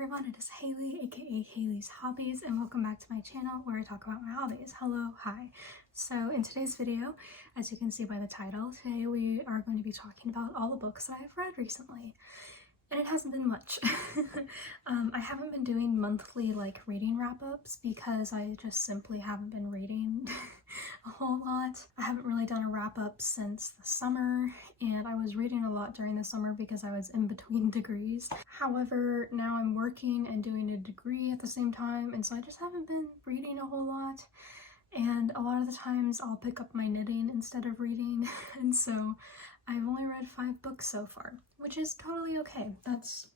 everyone, it is Hailey, aka Hailey's Hobbies, and welcome back to my channel where I talk about my hobbies. Hello, hi. So in today's video, as you can see by the title, today we are going to be talking about all the books that I've read recently. And it hasn't been much. I haven't been doing monthly reading wrap-ups because I just simply haven't been reading a whole lot. I haven't really done a wrap-up since the summer, and I was reading a lot during the summer because I was in between degrees. However, now I'm working and doing a degree at the same time, and so I just haven't been reading a whole lot. And a lot of the times I'll pick up my knitting instead of reading, and so I've only read 5 books so far, which is totally okay. That's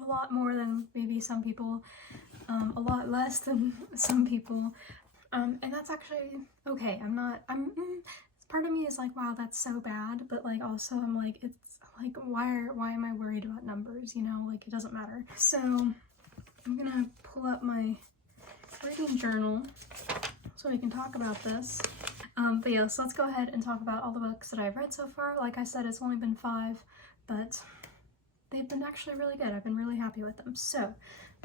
a lot more than maybe some people, a lot less than some people, and that's actually okay. Part of me is like, wow, that's so bad, but also I'm like, it's like, why am I worried about numbers, you know, it doesn't matter. So I'm gonna pull up my reading journal so we can talk about this. But yeah, so let's go ahead and talk about all the books that I've read so far. Like I said, it's only been 5, but they've been actually really good. I've been really happy with them. So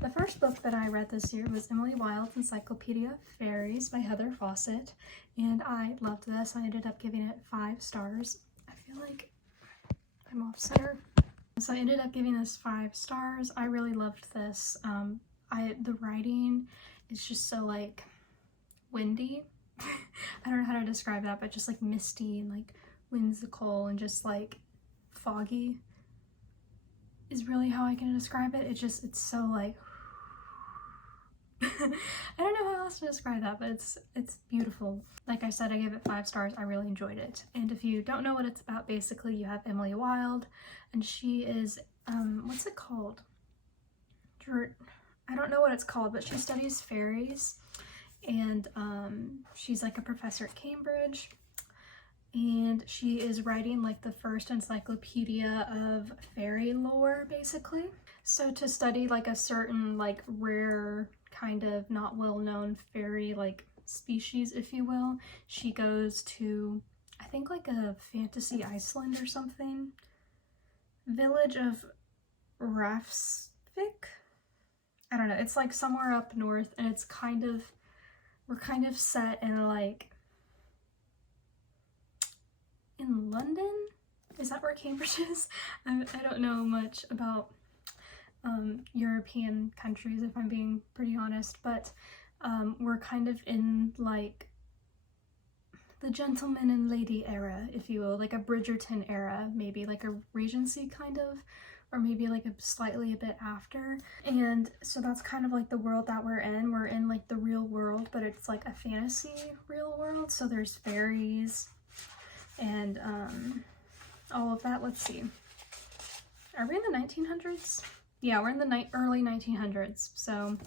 the first book that I read this year was Emily Wilde's Encyclopedia of Fairies by Heather Fawcett, and I loved this. I ended up giving it 5 stars. I feel like I'm off center. So I ended up giving this 5 stars. I really loved this. The writing is just so windy. I don't know how to describe that, but just misty and whimsical and just foggy is really how I can describe it. It's so I don't know how else to describe that, but it's beautiful. Like I said, I gave it 5 stars. I really enjoyed it. And if you don't know what it's about, basically you have Emily Wilde, and she is what's it called? I don't know what it's called, but she studies fairies, and she's a professor at Cambridge, and she is writing the first encyclopedia of fairy lore, basically. So to study a certain rare kind of not well-known fairy species, if you will, she goes to, I think a fantasy Iceland or something, village of Rafsvik. I don't know, it's somewhere up north, and it's we're kind of set in in London? Is that where Cambridge is? I don't know much about European countries, if I'm being pretty honest, but we're kind of in the gentleman and lady era, if you will, a Bridgerton era, maybe a Regency kind of, or maybe slightly a bit after. And so that's kind of the world that we're in. We're in the real world, but it's a fantasy real world. So there's fairies and all of that. Let's see. Are we in the 1900s? Yeah, we're in the early 1900s. So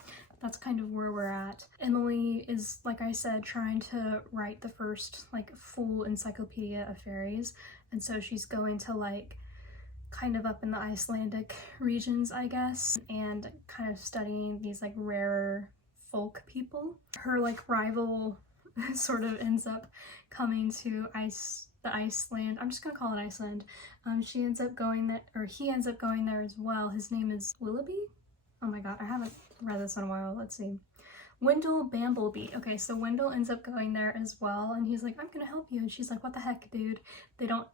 that's kind of where we're at. Emily is, like I said, trying to write the first full encyclopedia of fairies. And so she's going to kind of up in the Icelandic regions, I guess, and kind of studying these rarer folk people. Her rival sort of ends up coming to Iceland. I'm just gonna call it Iceland. She ends up going there, or he ends up going there as well. His name is Willoughby. Oh my god, I haven't read this in a while. Let's see. Wendell Bambleby. Okay, so Wendell ends up going there as well, and he's like, I'm gonna help you, and she's like, what the heck, dude?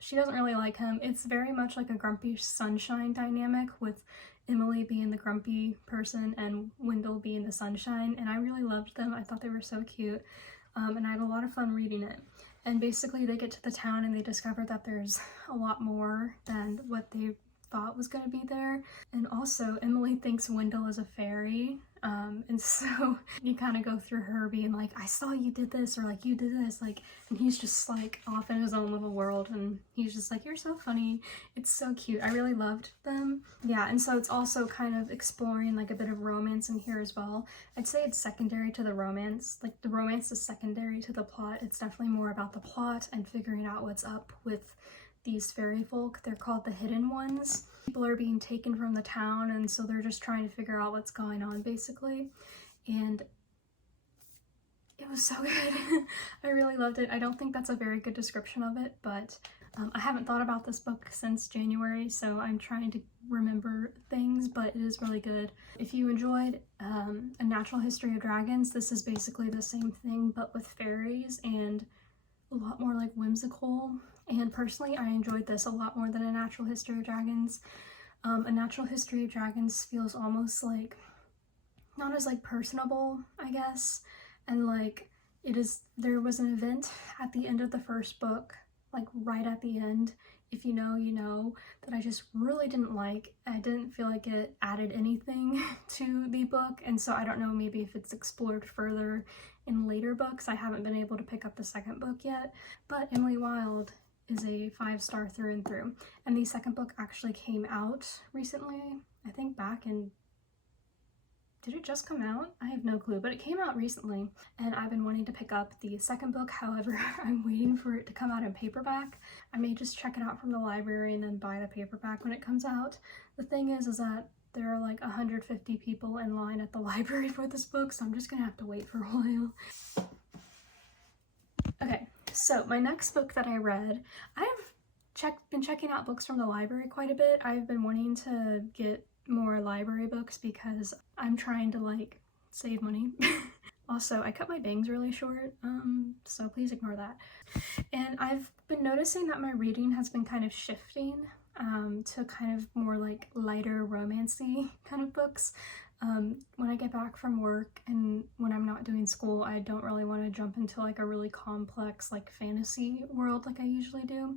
She doesn't really like him. It's very much a grumpy sunshine dynamic, with Emily being the grumpy person and Wendell being the sunshine, and I really loved them. I thought they were so cute, and I had a lot of fun reading it. And basically they get to the town and they discover that there's a lot more than what they thought was going to be there. And also Emily thinks Wendell is a fairy, and so you kind of go through her being like, I saw you did this, or you did this, and he's just off in his own little world, and he's just you're so funny. It's so cute. I really loved them. Yeah, and so it's also kind of exploring a bit of romance in here as well. I'd say it's secondary to the romance. The romance is secondary to the plot. It's definitely more about the plot and figuring out what's up with these fairy folk. They're called the Hidden Ones. People are being taken from the town, and so they're just trying to figure out what's going on, basically. And it was so good. I really loved it. I don't think that's a very good description of it, but I haven't thought about this book since January, so I'm trying to remember things, but it is really good. If you enjoyed A Natural History of Dragons, this is basically the same thing but with fairies and a lot more like whimsical. And personally, I enjoyed this a lot more than A Natural History of Dragons. A Natural History of Dragons feels almost like not as like personable, I guess, and like there was an event at the end of the first book, like right at the end, if you know, you know, that I just really didn't like. I didn't feel like it added anything to the book, and so I don't know, maybe if it's explored further in later books. I haven't been able to pick up the second book yet, but Emily Wilde is a 5-star through and through. And the second book actually came out recently, I think back in, did it just come out? I have no clue, but it came out recently, and I've been wanting to pick up the second book. However, I'm waiting for it to come out in paperback. I may just check it out from the library and then buy the paperback when it comes out. The thing is that there are like 150 people in line at the library for this book, so I'm just gonna have to wait for a while. Okay, so my next book that I read, I've been checking out books from the library quite a bit. I've been wanting to get more library books because I'm trying to like save money. Also, I cut my bangs really short, so please ignore that. And I've been noticing that my reading has been kind of shifting to kind of more like lighter romancy kind of books. When I get back from work and when I'm not doing school, I don't really want to jump into like a really complex like fantasy world like I usually do.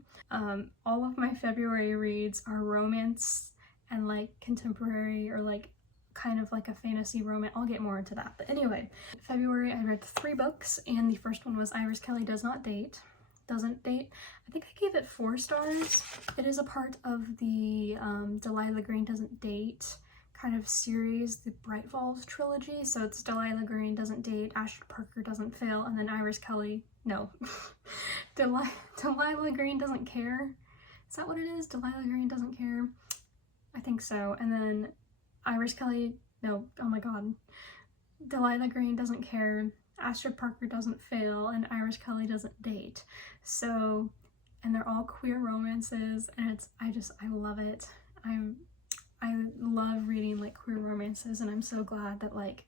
All of my February reads are romance and like contemporary or like kind of like a fantasy romance. I'll get more into that. But anyway, February I read 3 books, and the first one was Iris Kelly Doesn't Date. I think I gave it 4 stars. It is a part of the Delilah Green Doesn't Date kind of series, the Bright Falls trilogy. So it's Delilah Green Doesn't Date, Ashford Parker Doesn't Fail, and then Iris Kelly, no. Delilah Green Doesn't Care. Is that what it is? Delilah Green Doesn't Care? I think so. And then Iris Kelly, no, oh my god. Delilah Green Doesn't Care, Ashford Parker Doesn't Fail, and Iris Kelly Doesn't Date. So, and they're all queer romances, and I love it. I love reading like queer romances, and I'm so glad that like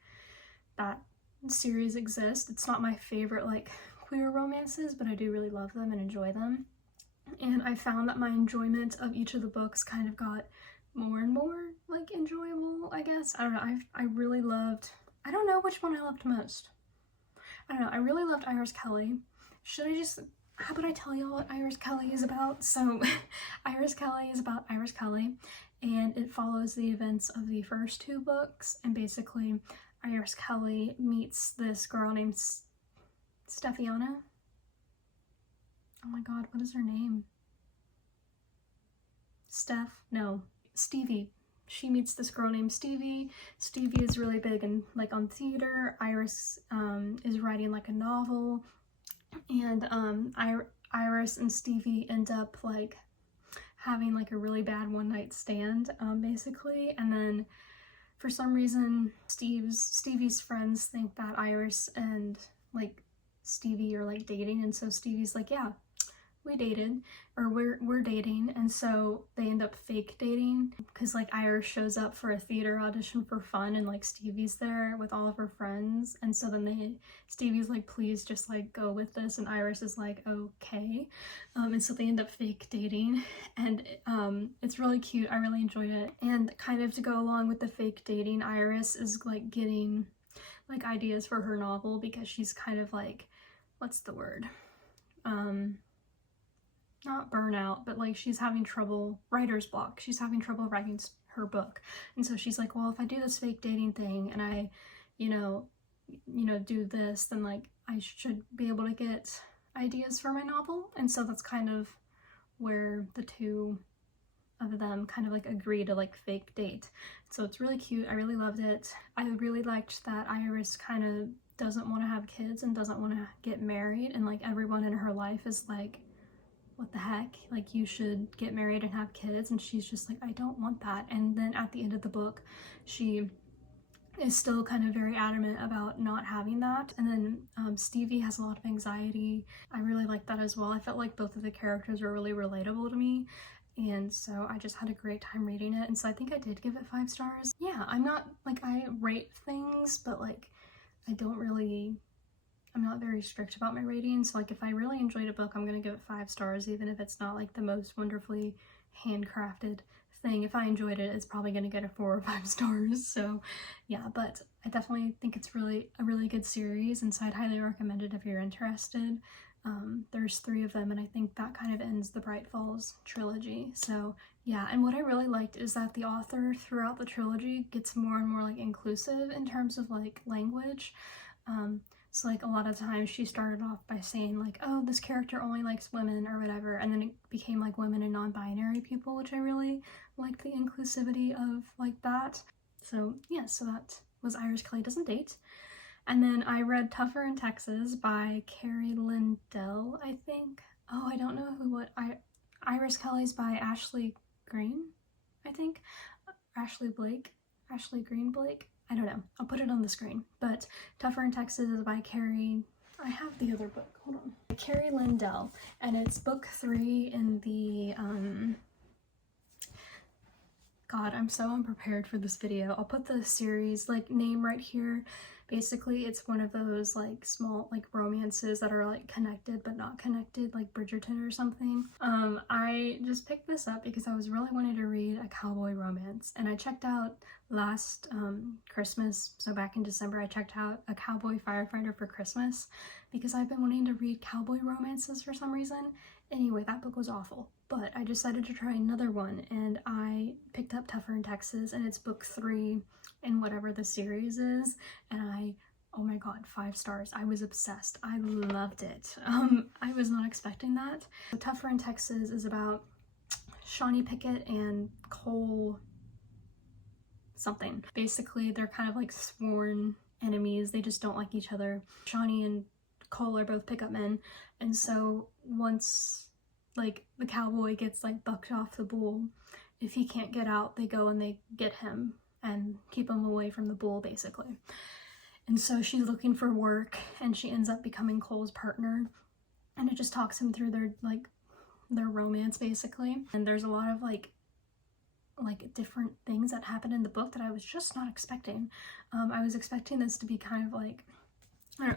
that series exists. It's not my favorite like queer romances, but I do really love them and enjoy them. And I found that my enjoyment of each of the books kind of got more and more like enjoyable, I guess. I don't know, I really loved, I don't know which one I loved most. I don't know, I really loved Iris Kelly. How about I tell y'all what Iris Kelly is about? So Iris Kelly is about Iris Kelly, and it follows the events of the first 2 books, and basically Iris Kelly meets this girl named Steffiana. Oh my god, what is her name? Stevie. She meets this girl named Stevie. Stevie is really big and like on theater. Iris is writing like a novel, and Iris and Stevie end up like having like a really bad one-night stand, basically. And then for some reason Stevie's friends think that Iris and like Stevie are like dating, and so Stevie's like, yeah, we dated, or we're dating. And so they end up fake dating because like Iris shows up for a theater audition for fun, and like Stevie's there with all of her friends, and so then Stevie's like, please just like go with this, and Iris is like, okay. And so they end up fake dating, and it's really cute. I really enjoyed it. And kind of to go along with the fake dating, Iris is like getting like ideas for her novel because she's kind of like, what's the word, not burnout, but like she's having trouble, writer's block. She's having trouble writing her book. And so she's like, well, if I do this fake dating thing and I, you know, do this, then like I should be able to get ideas for my novel. And so that's kind of where the 2 of them kind of like agree to like fake date. So it's really cute. I really loved it. I really liked that Iris kind of doesn't want to have kids and doesn't want to get married, and like everyone in her life is like, what the heck, like you should get married and have kids, and she's just like, I don't want that. And then at the end of the book, she is still kind of very adamant about not having that. And then Stevie has a lot of anxiety. I really like that as well. I felt like both of the characters were really relatable to me, and so I just had a great time reading it. And so I think I did give it 5 stars. Yeah, I'm not like, I rate things, but like I'm not very strict about my ratings. So like if I really enjoyed a book, I'm gonna give it 5 stars, even if it's not like the most wonderfully handcrafted thing. If I enjoyed it, it's probably gonna get a 4 or 5 stars. So yeah, but I definitely think it's a really good series, and so I'd highly recommend it if you're interested. There's 3 of them, and I think that kind of ends the Bright Falls trilogy. So yeah, and what I really liked is that the author throughout the trilogy gets more and more like inclusive in terms of like language. So like a lot of times she started off by saying like, oh, this character only likes women or whatever, and then it became like women and non-binary people, which I really liked the inclusivity of like that. So yeah, so that was Iris Kelly Doesn't Date. And then I read Tougher in Texas by Carrie Lindell, I think. Oh, I don't know Iris Kelly's by Ashley Green, I think. Ashley Green Blake. I don't know. I'll put it on the screen. But Tougher in Texas is by Carrie. I have the other book. Hold on. Carrie Lindell, and it's book 3 in the God, I'm so unprepared for this video. I'll put the series like name right here. Basically, it's one of those like small like romances that are like connected but not connected, like Bridgerton or something. I just picked this up because I was really wanting to read a cowboy romance, and I checked out last Christmas, so back in December, I checked out A Cowboy Firefighter for Christmas because I've been wanting to read cowboy romances for some reason. Anyway, that book was awful, but I decided to try another one, and I picked up Tougher in Texas, and it's book 3 in whatever the series is, and oh my god, 5 stars. I was obsessed. I loved it. I was not expecting that. So Tougher in Texas is about Shawnee Pickett and Cole something. Basically, they're kind of like sworn enemies. They just don't like each other. Shawnee and Cole are both pickup men, and so once like the cowboy gets like bucked off the bull, if he can't get out, they go and they get him and keep him away from the bull, basically. And so she's looking for work, and she ends up becoming Cole's partner, and it just talks him through their romance, basically. And there's a lot of like different things that happen in the book that I was just not expecting. I was expecting this to be kind of like,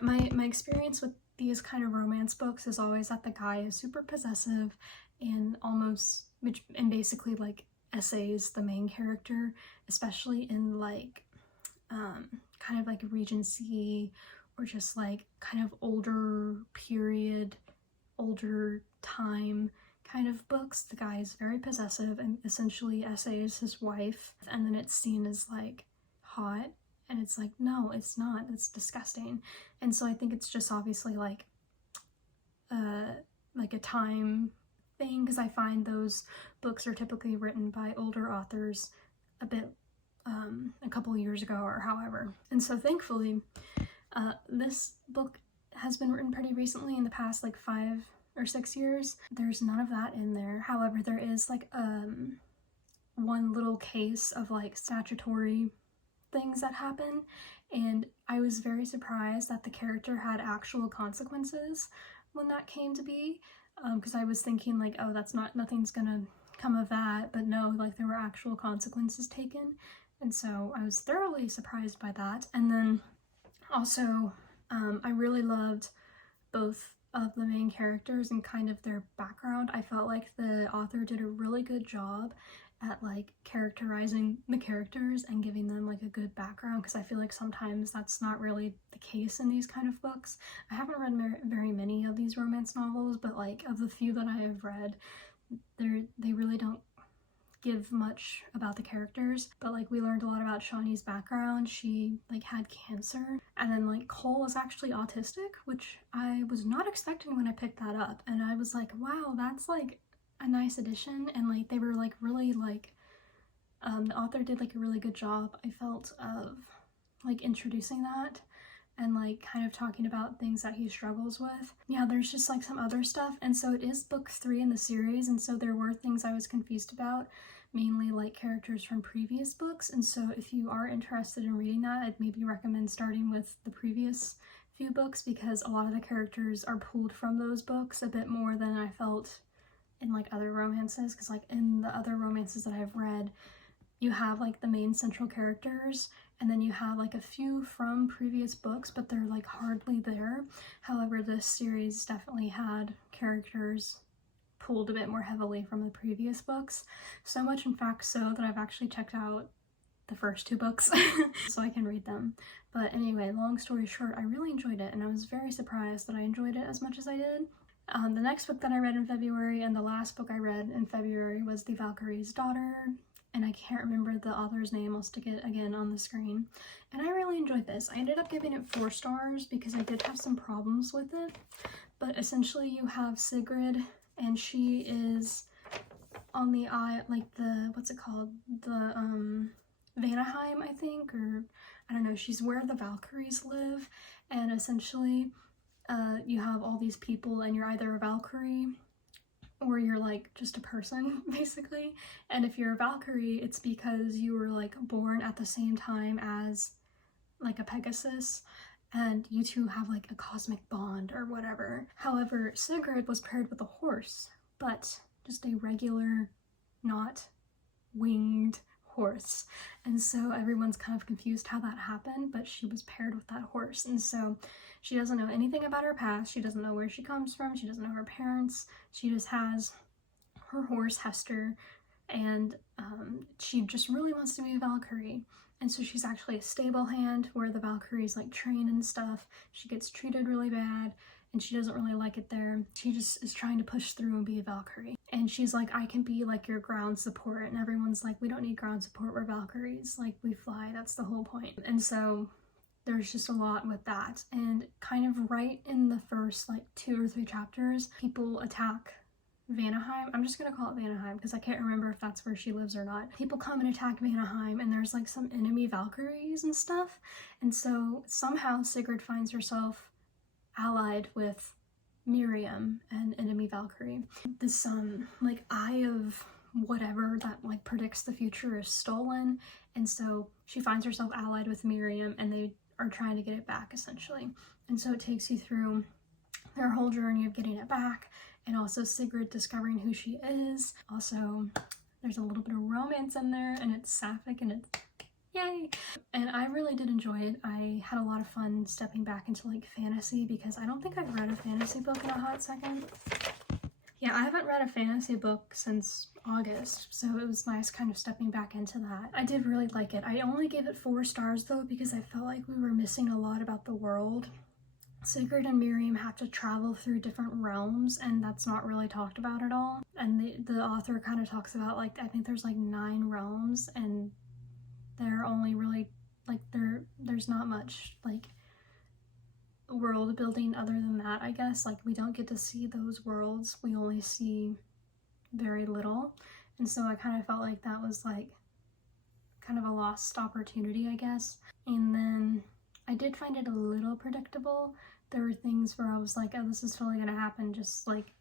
my experience with these kind of romance books is always that the guy is super possessive and basically like essays the main character, especially in like kind of like Regency or just like kind of older period, older time kind of books. The guy is very possessive and essentially essays his wife, and then it's seen as like hot, and it's like, no, it's not. It's disgusting. And so I think it's just obviously like a time thing, because I find those books are typically written by older authors a couple years ago or however. And so thankfully, this book has been written pretty recently, in the past like 5 or 6 years. There's none of that in there. However, there is like one little case of like statutory things that happen, and I was very surprised that the character had actual consequences when that came to be, because I was thinking like, oh, nothing's gonna come of that, but no, like there were actual consequences taken, and so I was thoroughly surprised by that. And then also I really loved both of the main characters and kind of their background. I felt like the author did a really good job at like characterizing the characters and giving them like a good background, because I feel like sometimes that's not really the case in these kind of books. I haven't read very many of these romance novels, but like of the few that I have read, they really don't give much about the characters. But like we learned a lot about Shawnee's background. She like had cancer, and then like Cole is actually autistic, which I was not expecting when I picked that up, and I was like, wow, that's like a nice addition. And like they were like really like the author did like a really good job, I felt, of like introducing that and like kind of talking about things that he struggles with. Yeah, there's just like some other stuff, and so it is book 3 in the series, and so there were things I was confused about, mainly like characters from previous books. And so if you are interested in reading that, I'd maybe recommend starting with the previous few books, because a lot of the characters are pulled from those books a bit more than I felt in like other romances. Because like in the other romances that I've read, you have like the main central characters, and then you have like a few from previous books, but they're like hardly there. However, this series definitely had characters pulled a bit more heavily from the previous books. So much, in fact, so that I've actually checked out the first 2 books so I can read them. But anyway, long story short, I really enjoyed it, and I was very surprised that I enjoyed it as much as I did. The next book that I read in February, and the last book I read in February, was The Valkyrie's Daughter, and I can't remember the author's name. I'll stick it again on the screen. And I really enjoyed this. I ended up giving it 4 stars because I did have some problems with it. But essentially you have Sigrid, and she is on the like the, what's it called? The, Vanaheim, I think, or I don't know. She's where the Valkyries live, and essentially you have all these people, and you're either a Valkyrie or you're like just a person, basically. And if you're a Valkyrie, it's because you were like born at the same time as like a Pegasus, and you two have like a cosmic bond or whatever. However, Sigrid was paired with a horse, but just a regular, not winged horse. And so everyone's kind of confused how that happened, but she was paired with that horse. And so she doesn't know anything about her past. She doesn't know where she comes from. She doesn't know her parents. She just has her horse, Hester, and she just really wants to be a Valkyrie. And so she's actually a stable hand where the Valkyries like train and stuff. She gets treated really bad, and she doesn't really like it there. She just is trying to push through and be a Valkyrie. And she's like, I can be like your ground support. And everyone's like, we don't need ground support, we're Valkyries. Like, we fly, that's the whole point. And so there's just a lot with that. And kind of right in the first like 2 or 3 chapters, people attack Vanaheim. I'm just gonna call it Vanaheim because I can't remember if that's where she lives or not. People come and attack Vanaheim, and there's like some enemy Valkyries and stuff. And so somehow Sigrid finds herself allied with Miriam, an enemy Valkyrie. This like eye of whatever that like predicts the future is stolen, and so she finds herself allied with Miriam, and they are trying to get it back essentially. And so it takes you through their whole journey of getting it back, and also Sigrid discovering who she is. Also, there's a little bit of romance in there, and it's sapphic, and it's yay! And I really did enjoy it. I had a lot of fun stepping back into like fantasy, because I don't think I've read a fantasy book in a hot second. Yeah, I haven't read a fantasy book since August, so it was nice kind of stepping back into that. I did really like it. I only gave it 4 stars though, because I felt like we were missing a lot about the world. Sigrid and Miriam have to travel through different realms, and that's not really talked about at all. And the author kind of talks about like, I think there's like 9 realms, and they're only really like there's not much like world building other than that, I guess. Like, we don't get to see those worlds, we only see very little. And so I kind of felt like that was like kind of a lost opportunity, I guess. And then I did find it a little predictable. There were things where I was like, oh, this is totally gonna happen, just like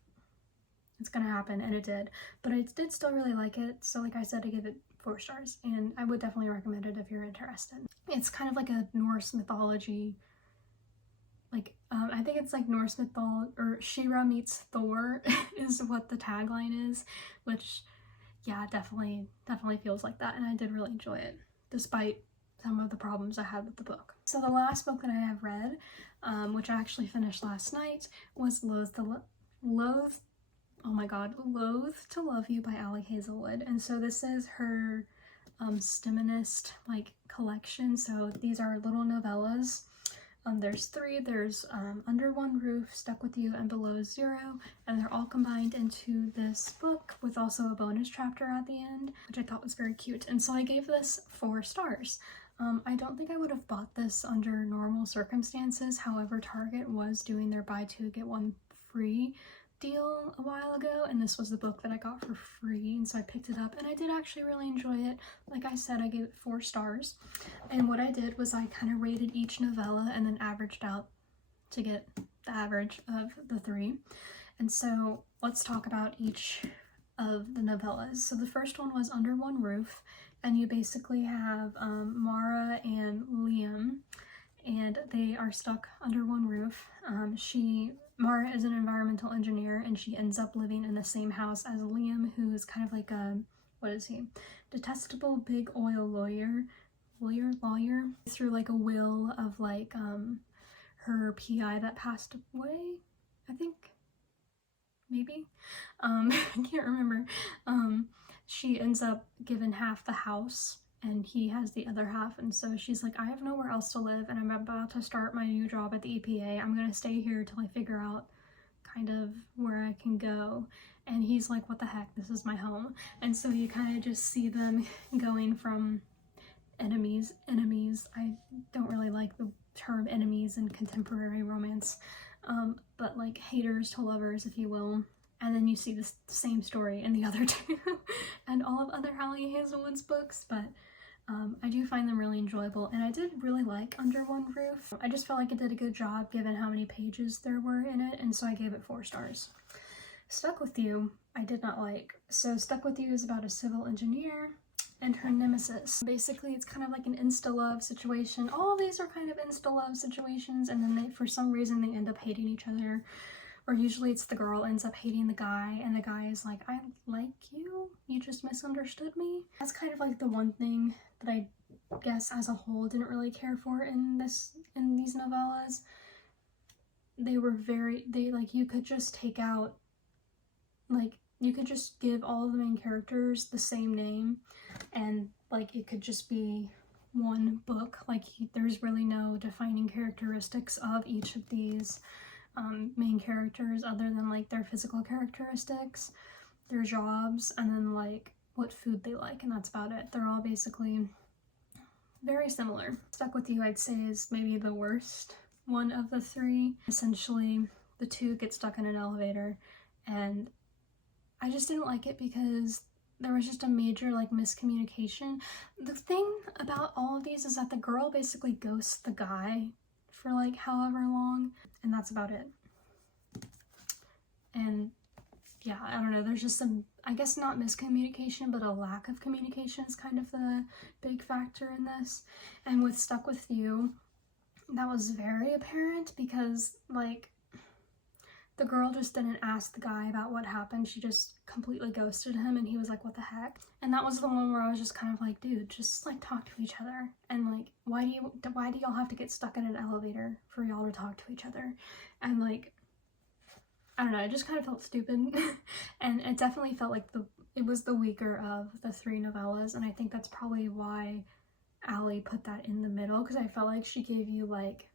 it's gonna happen, and it did. But I did still really like it, so like I said, I give it 4 stars, and I would definitely recommend it if you're interested. It's kind of like a Norse mythology, like I think it's like Norse mythology, or She-Ra meets Thor is what the tagline is, which yeah, definitely feels like that, and I did really enjoy it despite some of the problems I had with the book. So the last book that I have read, which I actually finished last night, was Loathe to Love You by Ali Hazelwood. And so this is her STEMinist like collection. So these are little novellas. There's 3. There's Under One Roof, Stuck With You, and Below Zero, and they're all combined into this book with also a bonus chapter at the end, which I thought was very cute. And so I gave this 4 stars. I don't think I would have bought this under normal circumstances. However, Target was doing their buy 2 get 1 free deal a while ago, and this was the book that I got for free, and so I picked it up, and I did actually really enjoy it. Like I said, I gave it 4 stars, and what I did was I kind of rated each novella and then averaged out to get the average of the 3. And so let's talk about each of the novellas. So the first one was Under One Roof, and you basically have Mara and Liam, and they are stuck under one roof. Mara is an environmental engineer, and she ends up living in the same house as Liam, who is kind of like a, what is he? Detestable big oil lawyer, through like a will of like her PI that passed away, I think, maybe. I can't remember. She ends up given half the house and he has the other half, and so she's like, I have nowhere else to live and I'm about to start my new job at the EPA. I'm gonna stay here till I figure out kind of where I can go. And he's like, what the heck, this is my home. And so you kind of just see them going from enemies. I don't really like the term enemies in contemporary romance, but like haters to lovers, if you will. And then you see the same story in the other two and all of other Hallie Hazelwood's books, but I do find them really enjoyable, and I did really like Under One Roof. I just felt like it did a good job given how many pages there were in it, and so I gave it 4 stars. Stuck With You, I did not like. So Stuck With You is about a civil engineer and her nemesis. Basically, it's kind of like an insta-love situation. All of these are kind of insta-love situations, and then for some reason they end up hating each other. Or usually it's the girl ends up hating the guy, and the guy is like, I like you, you just misunderstood me. That's kind of like the one thing that I guess as a whole didn't really care for in these novellas. They were like, you could just take out, like, you could just give all of the main characters the same name, and like it could just be one book. Like there's really no defining characteristics of each of these main characters other than like their physical characteristics, their jobs, and then like what food they like, and that's about it. They're all basically very similar. Stuck With You, I'd say, is maybe the worst one of the 3. Essentially, the 2 get stuck in an elevator, and I just didn't like it because there was just a major like miscommunication. The thing about all of these is that the girl basically ghosts the guy for like however long, and that's about it. And yeah, I don't know, there's just some, I guess not miscommunication, but a lack of communication is kind of the big factor in this. And with Stuck With You, that was very apparent because like the girl just didn't ask the guy about what happened. She just completely ghosted him, and he was like, what the heck? And that was the one where I was just kind of like, dude, just like talk to each other. And like, why do y'all have to get stuck in an elevator for y'all to talk to each other? And like, I don't know, it just kind of felt stupid. And it definitely felt like it was the weaker of the 3 novellas, and I think that's probably why Allie put that in the middle, because I felt like she gave you like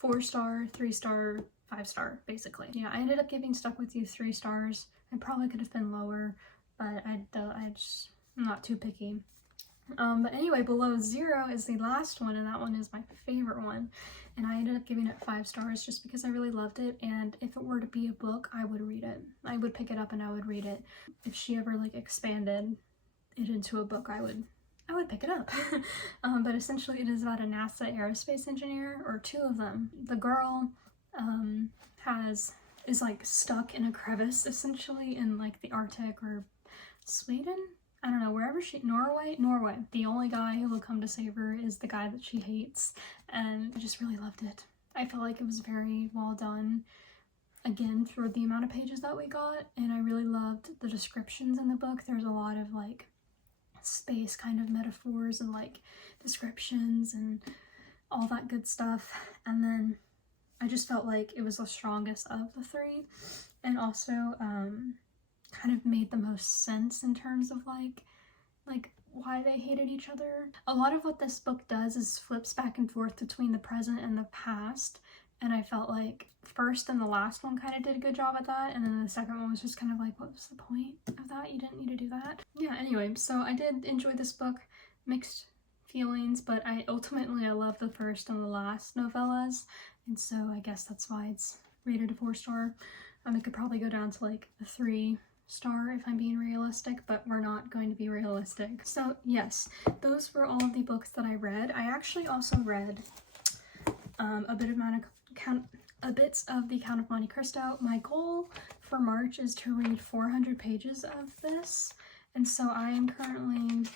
4-star, 3-star, 5-star, basically. Yeah, I ended up giving Stuck With You 3 stars. I probably could have been lower, but I'm not too picky. But anyway, Below Zero is the last one, and that one is my favorite one. And I ended up giving it 5 stars just because I really loved it, and if it were to be a book, I would read it. I would pick it up and I would read it. If she ever like expanded it into a book, I would pick it up. But essentially it is about a NASA aerospace engineer, or 2 of them. The girl is like stuck in a crevice essentially in like the Arctic or Sweden, I don't know, wherever Norway. The only guy who will come to save her is the guy that she hates, and I just really loved it. I felt like it was very well done, again, for the amount of pages that we got, and I really loved the descriptions in the book. There's a lot of like space kind of metaphors and like descriptions and all that good stuff, and then I just felt like it was the strongest of the 3, and also kind of made the most sense in terms of like why they hated each other. A lot of what this book does is flips back and forth between the present and the past, and I felt like first and the last one kind of did a good job at that, and then the second one was just kind of like, what was the point of that? You didn't need to do that. Yeah, anyway, so I did enjoy this book. Mixed feelings, but I love the first and the last novellas, and so I guess that's why it's rated a 4-star. It could probably go down to like a 3-star if I'm being realistic, but we're not going to be realistic. So yes, those were all of the books that I read. I actually also read a bit amount of a bit of The Count of Monte Cristo. My goal for March is to read 400 pages of this, and so I am currently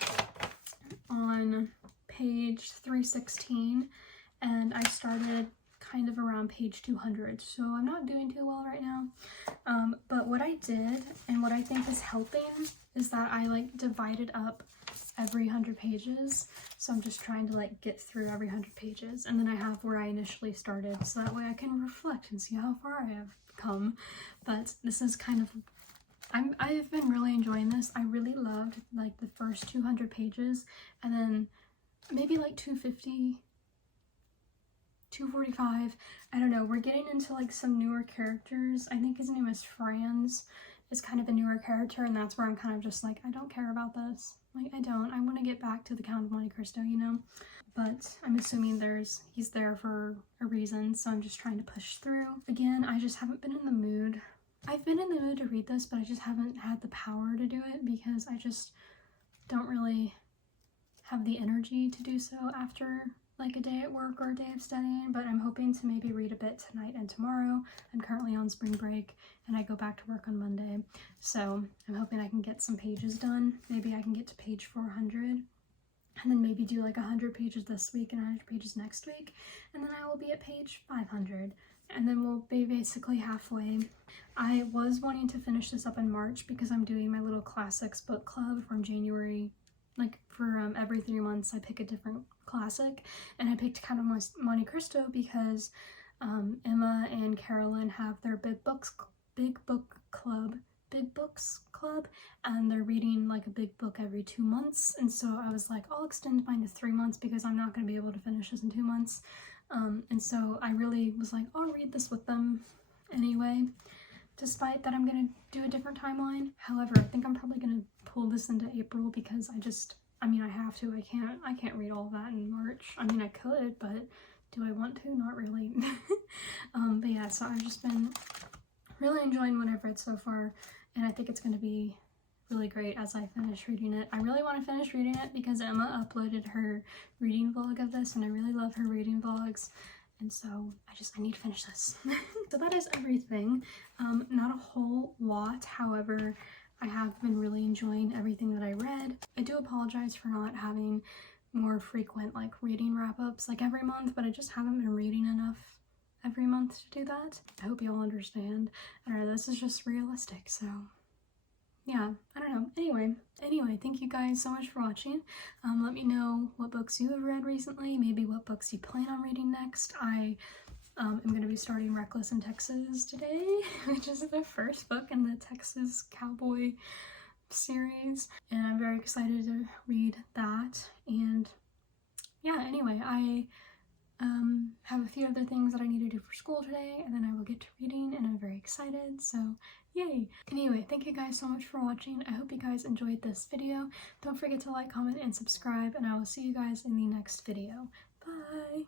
on page 316, and I started kind of around page 200, so I'm not doing too well right now. But what I did, and what I think is helping, is that I like divided up every 100 pages, so I'm just trying to like get through every 100 pages, and then I have where I initially started, so that way I can reflect and see how far I have come. But this is kind of, I've been really enjoying this. I really loved like the first 200 pages, and then maybe like 250, 245, I don't know. We're getting into like some newer characters. I think his name is Franz, is kind of a newer character, and that's where I'm kind of just like, I don't care about this. Like, I want to get back to the Count of Monte Cristo, you know? But I'm assuming he's there for a reason, so I'm just trying to push through. Again, I just haven't been in the mood. I've been in the mood to read this, but I just haven't had the power to do it because I just don't really have the energy to do so after like a day at work or a day of studying, but I'm hoping to maybe read a bit tonight and tomorrow. I'm currently on spring break and I go back to work on Monday, so I'm hoping I can get some pages done. Maybe I can get to page 400 and then maybe do like 100 pages this week and 100 pages next week, and then I will be at page 500, and then we'll be basically halfway. I was wanting to finish this up in March because I'm doing my little classics book club from January. Like for every 3 months I pick a different classic, and I picked Count of Monte Cristo because Emma and Carolyn have their big books club, and they're reading like a big book every 2 months, and so I was like, I'll extend mine to 3 months because I'm not going to be able to finish this in 2 months, and so I really was like, I'll read this with them anyway, despite that I'm going to do a different timeline. However, I think I'm probably going to pull this into April because I mean, I have to. I can't read all of that in March. I mean, I could, but do I want to? Not really. But yeah, so I've just been really enjoying what I've read so far, and I think it's going to be really great as I finish reading it. I really want to finish reading it because Emma uploaded her reading vlog of this, and I really love her reading vlogs. And so I need to finish this. So that is everything. Not a whole lot, however, I have been really enjoying everything that I read. I do apologize for not having more frequent like reading wrap-ups like every month, but I just haven't been reading enough every month to do that. I hope you all understand. I don't know, this is just realistic, so yeah, I don't know. Anyway, thank you guys so much for watching. Let me know what books you have read recently, maybe what books you plan on reading next. I am going to be starting Reckless in Texas today, which is the first book in the Texas Cowboy series, and I'm very excited to read that. And yeah, anyway, I have a few other things that I need to do for school today, and then I will get to reading, and I'm very excited, so yay! Anyway, thank you guys so much for watching. I hope you guys enjoyed this video. Don't forget to like, comment, and subscribe, and I will see you guys in the next video. Bye!